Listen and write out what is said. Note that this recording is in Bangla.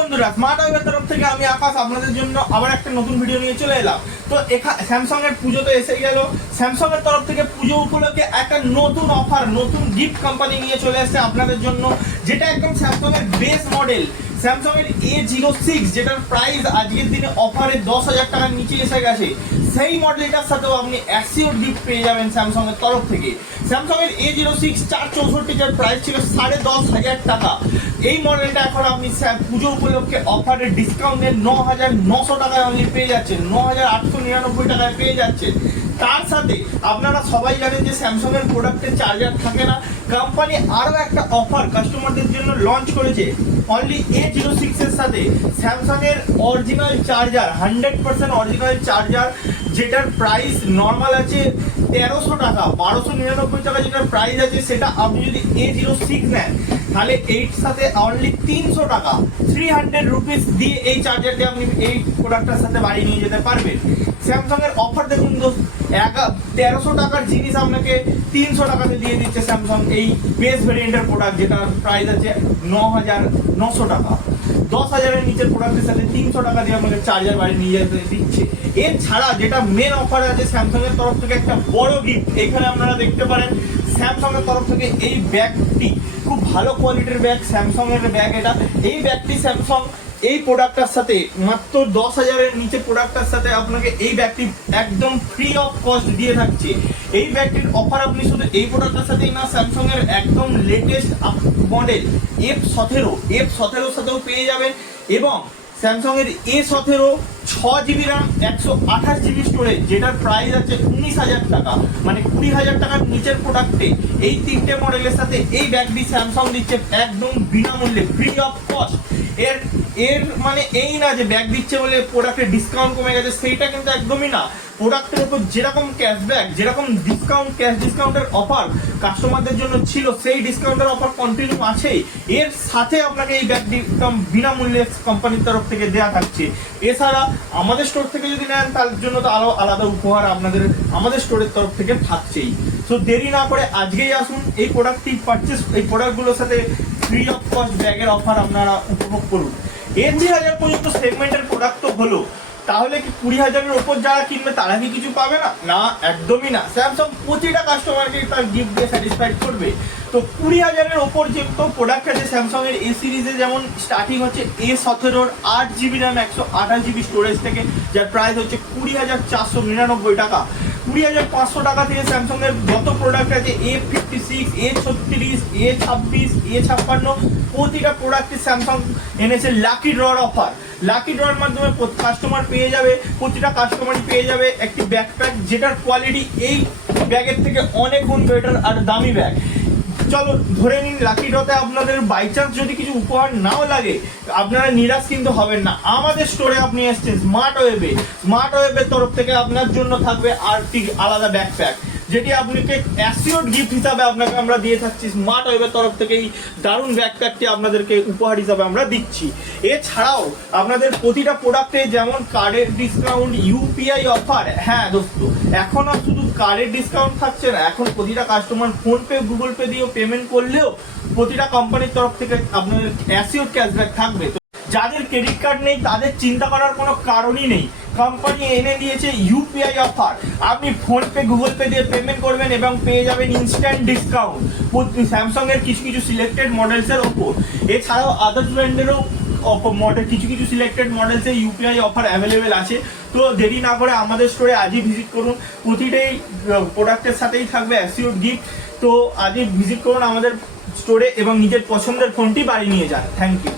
বন্ধুরা, স্মার্ট ওয়েবের তরফ থেকে আমি আকাশ আপনাদের জন্য আবার একটা নতুন ভিডিও নিয়ে চলে এলাম। তো স্যামসাং এর পুজো তো এসে গেল। স্যামসাং এর তরফ থেকে পুজো উপলক্ষে একটা নতুন অফার, নতুন গিফট কোম্পানি নিয়ে চলে আসছে আপনাদের জন্য, যেটা একদম স্যামসাং এর বেস মডেল স্যামসাং এর A06, যেটার প্রাইস আজকের দিনে অফারে 10,000 টাকার নিচে এসে গেছে। সেই মডেলটার সাথেও আপনি অ্যাসিওর গিফট পেয়ে যাবেন স্যামসাং এর তরফ থেকে। স্যামসাং এর A06 464, যার প্রাইস ছিল 10,500 টাকা। এই মডেলটা এখন আপনি পুজো উপলক্ষে অফারে ডিসকাউন্টে 9,900 টাকায় আপনি পেয়ে যাচ্ছেন, 9,899 টাকায় পেয়ে যাচ্ছেন। তার সাথে আপনারা সবাই জানেন যে স্যামসাং এর প্রোডাক্টে চার্জার থাকে না। কোম্পানি আরো একটা অফার কাস্টমারদের জন্য লঞ্চ করেছে। অনলি A06 এর সাথে স্যামসাং এর অরিজিনাল চার্জার, 100% অরিজিনাল চার্জার, যেটার প্রাইস নর্মাল আছে 1300 টাকা, 1299 টাকা যেটার প্রাইস আছে, সেটা আপনি যদি A06 নেন তাহলে এর সাথে অনলি 300 টাকা, 300 রুপিস দিয়ে এই চার্জারটি আপনি এই প্রোডাক্টটার সাথে বাড়ি নিয়ে যেতে পারবেন। স্যামসাং এর অফার দেখুন, 1300 টাকার জিনিস আপনাকে 300 টাকাতে দিয়ে দিচ্ছে স্যামসাং এই বেস ভেরিয়েন্টের প্রোডাক্ট, যেটার প্রাইস আছে 9,900 টাকা। 10,000 এর নিচের প্রোডাক্টের সাথে 300 টাকা দিয়ে আমাকে চার্জার বাড়ি নিয়ে যেতে দিচ্ছে। এছাড়া যেটা মেন অফার আছে স্যামসাং এর তরফ থেকে একটা বড় গিফট, এখানে আপনারা দেখতে পারেন স্যামসাং এর তরফ থেকে এই ব্যাগটি, খুব ভালো কোয়ালিটির ব্যাগ, স্যামসাং এর ব্যাগ এটা। এই ব্যাগটি স্যামসাং এই প্রোডাক্টটার সাথে মাত্র 10,000 এর নিচে প্রোডাক্টটার সাথে আপনাকে এই ব্যাগটি একদম ফ্রি অফ কস্ট দিয়ে থাকছে। এই ব্যাগটির অফার আপনি শুধু এই প্রোডাক্টটার সাথেই না, স্যামসাং এর একদম লেটেস্ট মডেল F17 সাথেও পেয়ে যাবেন। এবং স্যামসাং এর A17 6GB RAM 128GB storage, যেটার প্রাইস আছে 19,000 টাকা, মানে 20,000 টাকার নিচের প্রোডাক্টে এই তিনটে মডেলের সাথে এই ব্যাগটি স্যামসাং দিচ্ছে একদম বিনামূল্যে, ফ্রি অফ কস্ট। এর মানে এই না যে ব্যাগ দিচ্ছে বলে প্রোডাক্টের ডিসকাউন্ট কমে গেছে, সেইটা কিন্তু একদমই না। প্রোডাক্টের উপর যেরকম ক্যাশব্যাক, যেরকম ডিসকাউন্ট, ক্যাশ ডিসকাউন্টের অফার কাস্টমারদের জন্য ছিল, সেই ডিসকাউন্টের অফার কন্টিনিউ আছে। এর সাথে আপনাকে এই ব্যাগটি একদম বিনামূল্যে কোম্পানির তরফ থেকে দেওয়া থাকছে। এছাড়া আমাদের স্টোর থেকে যদি নেন তার জন্য তো আরো আলাদা উপহার আপনাদের আমাদের স্টোরের তরফ থেকে থাকছেই। তো দেরি না করে আজকেই আসুন, এই প্রোডাক্টটি পারচেস, এই প্রোডাক্টগুলোর সাথে ফ্রি অফ কস্ট ব্যাগের অফার আপনারা উপভোগ করুন। 20,000 পর্যন্ত সেগমেন্টের প্রোডাক্ট তো হলো, তাহলে কি 20,000-এর ওপর যারা কিনবে তারা কি কিছু পাবে না? না, একদমই না। স্যামসাং প্রতিটা কাস্টমারকে তার গিফট দিয়ে স্যাটিসফাইড করবে। তো 20,000-এর ওপর যে প্রোডাক্ট আছে স্যামসাং এর এ সিরিজে, যেমন স্টার্টিং হচ্ছে A17 8GB RAM 128GB storage থেকে, যার প্রাইস হচ্ছে 20,499 টাকা। 20,500 টাকা থেকে স্যামসাং এর যত প্রোডাক্ট আছে A56, A36, A26, A56, প্রতিটা প্রোডাক্টে স্যামসাং এনেছে লাকি ড্রর অফার। লাকি ড্রর মাধ্যমে কাস্টমার পেয়ে যাবে, প্রতিটা কাস্টমারই পেয়ে যাবে একটি ব্যাকপ্যাক, যেটার কোয়ালিটি এই ব্যাগের থেকে অনেক গুণ বেটার আর দামি ব্যাগ। চলো ধরে নিন লাকি ড্রতে আপনাদের বাই চান্স যদি কিছু উপহার নাও লাগে, আপনারা নিরাশ কিন্তু হবেন না। আমাদের স্টোরে আপনি এসছেন স্মার্ট ওয়েবের তরফ থেকে আপনার জন্য থাকবে আরটি আলাদা ব্যাকপ্যাক, যেটি আপনাকে অ্যাসিওর গিফট হিসাবে আপনাকে আমরা দিয়ে থাকছি। স্মার্ট ওয়েবের তরফ থেকে এই দারুণ ব্যাকপ্যাকটি আপনাদেরকে উপহার হিসাবে আমরা দিচ্ছি। এছাড়াও আপনাদের প্রতিটা প্রোডাক্টে যেমন কার্ডের ডিসকাউন্ট, ইউপিআই অফার। হ্যাঁ দোস্ত, এখন আর শুধু কার্ডের ডিসকাউন্ট থাকছে না, এখন প্রতিটা কাস্টমার ফোনপে, গুগল পে দিয়েও পেমেন্ট করলেও প্রতিটা কোম্পানির তরফ থেকে আপনাদের অ্যাসিওর ক্যাশব্যাক থাকবে। যাদের ক্রেডিট কার্ড নেই তাদের চিন্তা করার কোনো কারণই নেই, কোম্পানি এনে দিয়েছে ইউপিআই অফার। আপনি ফোনপে, গুগল পে দিয়ে পেমেন্ট করবেন এবং পেয়ে যাবেন ইনস্ট্যান্ট ডিসকাউন্ট স্যামসাং এর কিছু সিলেক্টেড মডেলসের ওপর। এছাড়াও আদার্স ব্র্যান্ডেরও মডেল, কিছু সিলেক্টেড মডেলসে ইউপিআই অফার অ্যাভেলেবেল আছে। তো দেরি না করে আমাদের স্টোরে আজই ভিজিট করুন, প্রতিটাই প্রোডাক্টের সাথেই থাকবে অ্যাসিওর গিফট। তো আজই ভিজিট করুন আমাদের স্টোরে এবং নিজের পছন্দের ফোনটি বাড়ি নিয়ে যান। Thank you.